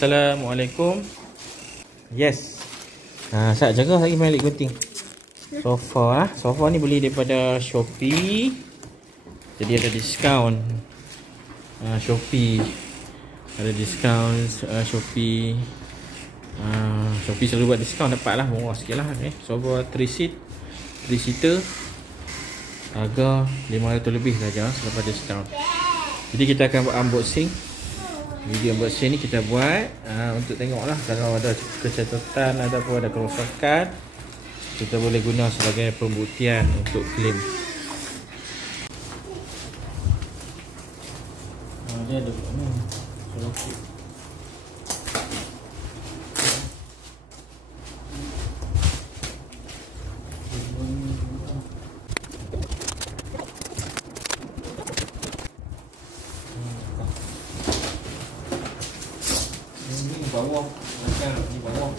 Assalamualaikum. Yes. Saya jaga lagi balik gunting. Sofa. Sofa ni beli daripada Shopee. Jadi ada diskaun. Shopee. Ada diskaun Shopee. Shopee selalu buat diskaun, dapat lah murah sikit lah. Sofa 3 seater. Harga 500 lebih saja selepas diskaun. Jadi kita akan buat unboxing. Video unboxing ni kita buat untuk tengok lah kalau ada kecacatan ataupun ada kerosakan, kita boleh guna sebagai pembuktian untuk claim. Dia ada ni selokip. Bawah, ni bawah.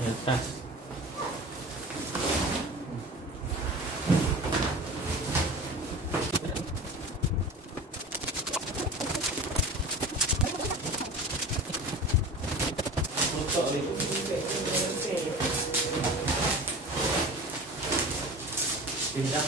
Di atas. Pindah.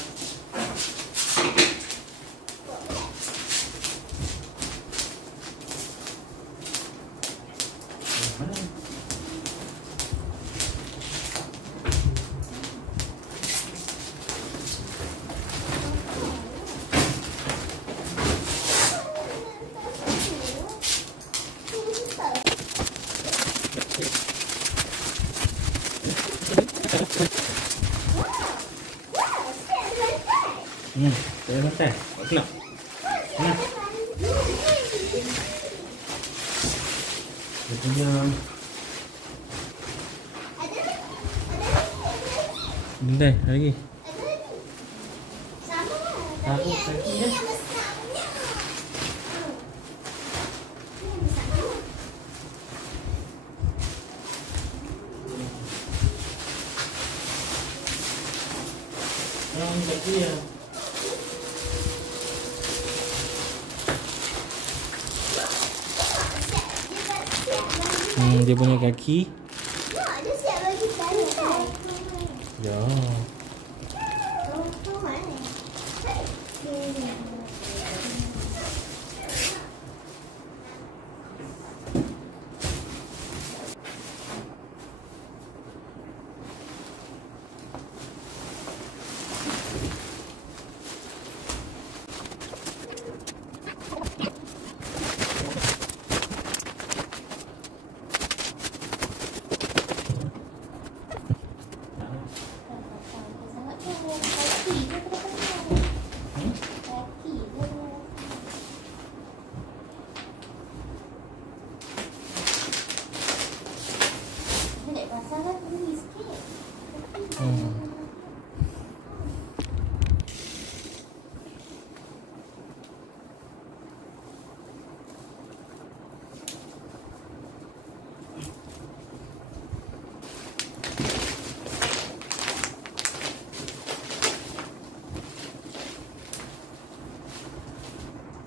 Saya makan. Tak kelap. Dia punya benda lagi. Sama. Kaki dah. Kaki ya. Dia punya kaki. Dia siap bagi kan? Ya.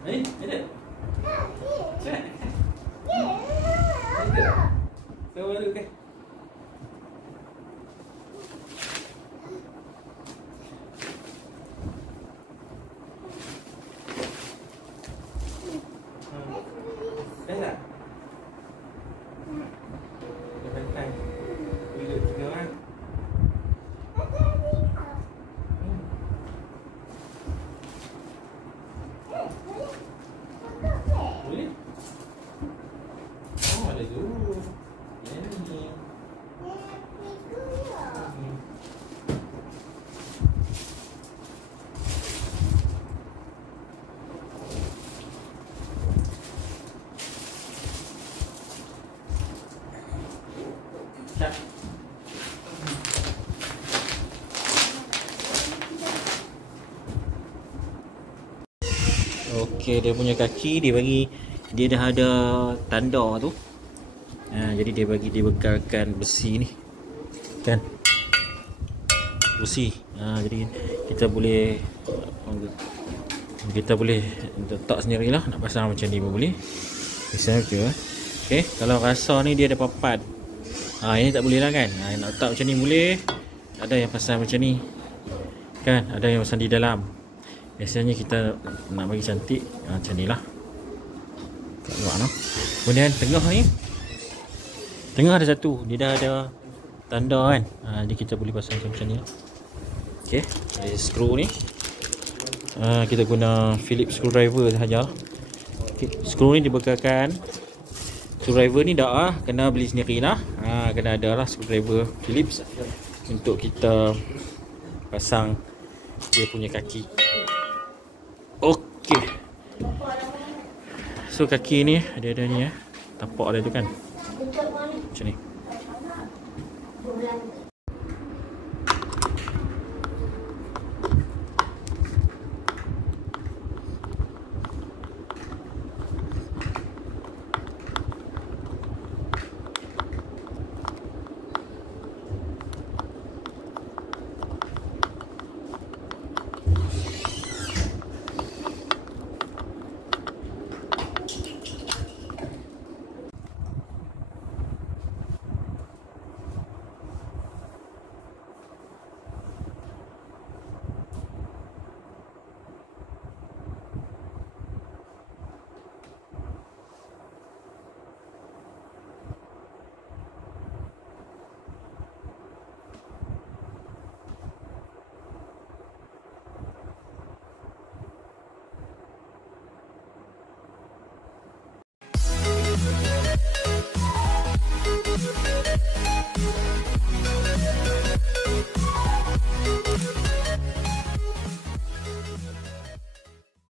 Ada. Cek. Kau baru ke? Dah tak? Dah pantai. Duduk 3 orang. Boleh? Oh, ada tu. Yang ni. Tak. Okey, dia punya kaki dia bagi, dia dah ada tanda tu. Jadi dia bagi dibekalkan besi ni. Kan? Besi. Jadi kita boleh Kita boleh letak sendirilah, nak pasang macam ni pun boleh. Biasanya betul. Okey, kalau rasa ni dia ada papat. Ini tak boleh lah kan. Nak letak macam ni boleh. Ada yang pasang macam ni. Kan, ada yang pasang di dalam. Biasanya kita nak bagi cantik macam ni lah. Tak buat no. Kemudian tengah ni. Tengah ada satu. Dia dah ada tanda kan. Jadi kita boleh pasang macam ni lah. Okey, skru ni. Kita guna Phillips screwdriver sahaja. Okay. Skru ni dibekalkan. Screwdriver ni dah kena beli sendiri lah. Kena ada lah screwdriver Phillips untuk kita pasang dia punya kaki. Okey. So kaki ni ada ni tapak dia tu kan. Macam ni.